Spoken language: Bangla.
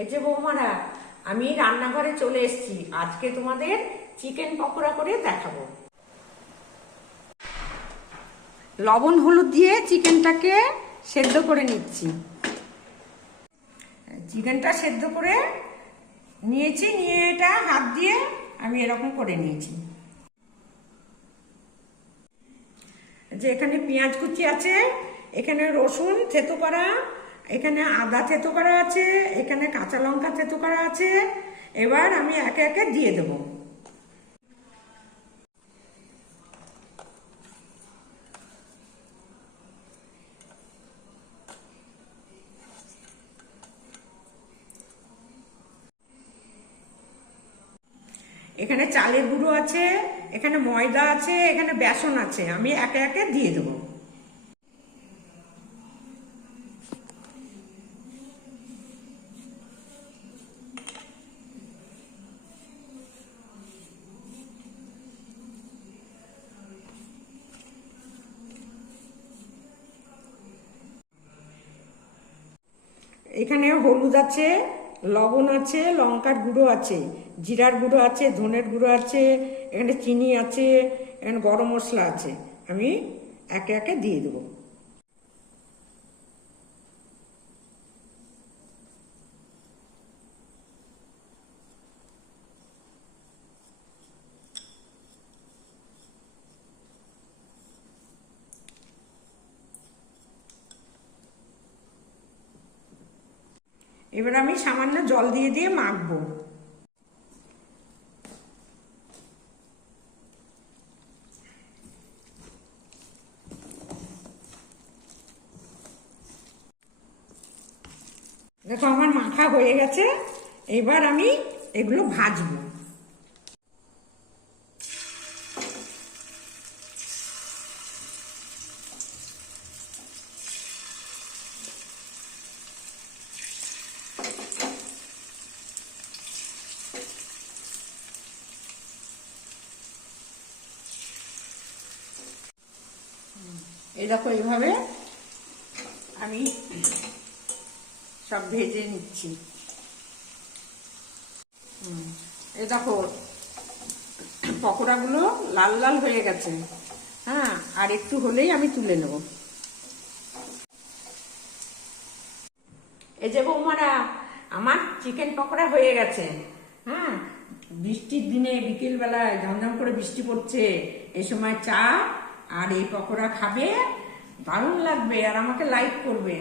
এই যে বৌমারা, আমি রান্নাঘরে চলে এসেছি। আজকে তোমাদের চিকেন পকোড়া করে দেখাবো। লবণ হলুদ দিয়ে চিকেনটাকে সেদ্ধ করে নিচ্ছি। চিকেনটা সেদ্ধ করে নিয়েছি, নিয়ে এটা হাত দিয়ে আমি এরকম করে নিয়েছি। যে এখানে পেঁয়াজ কুচি আছে, এখানে রসুন থেতো করা, এখানে আদা থেতো করা আছে, এখানে কাঁচা লঙ্কা থেতো করা আছে। এবার আমি একে একে দিয়ে দেব। এখানে চালের গুঁড়ো আছে, এখানে ময়দা আছে, এখানে বেসন আছে। আমি একে একে দিয়ে দেবো। এখানে হলুদ আছে, লবণ আছে, লঙ্কার গুঁড়ো আছে, জিরার গুঁড়ো আছে, ধনের গুঁড়ো আছে, এখানে চিনি আছে, এখানে গরম মশলা আছে। আমি একে একে দিয়ে দেবো। এবার আমি সামান্য জল দিয়ে দিয়ে মাখবো। দেখো আমার মাখা হয়ে গেছে। এবার আমি এগুলো ভাজবো। এই দেখো এইভাবে আমি সব ভেজে নিচ্ছি। এই দেখো পকোড়াগুলো লাল লাল হয়ে গেছে। হ্যাঁ, আর একটু হলেই আমি তুলে নেব। এই যে বৌমারা, আমার চিকেন পকোড়া হয়ে গেছে। হ্যাঁ, বৃষ্টির দিনে বিকেলবেলায় ঝমঝম করে বৃষ্টি পড়ছে, এই সময় চা আর এই পকোড়া খাবে, দারুণ লাগবে। আর আমাকে লাইক করবে।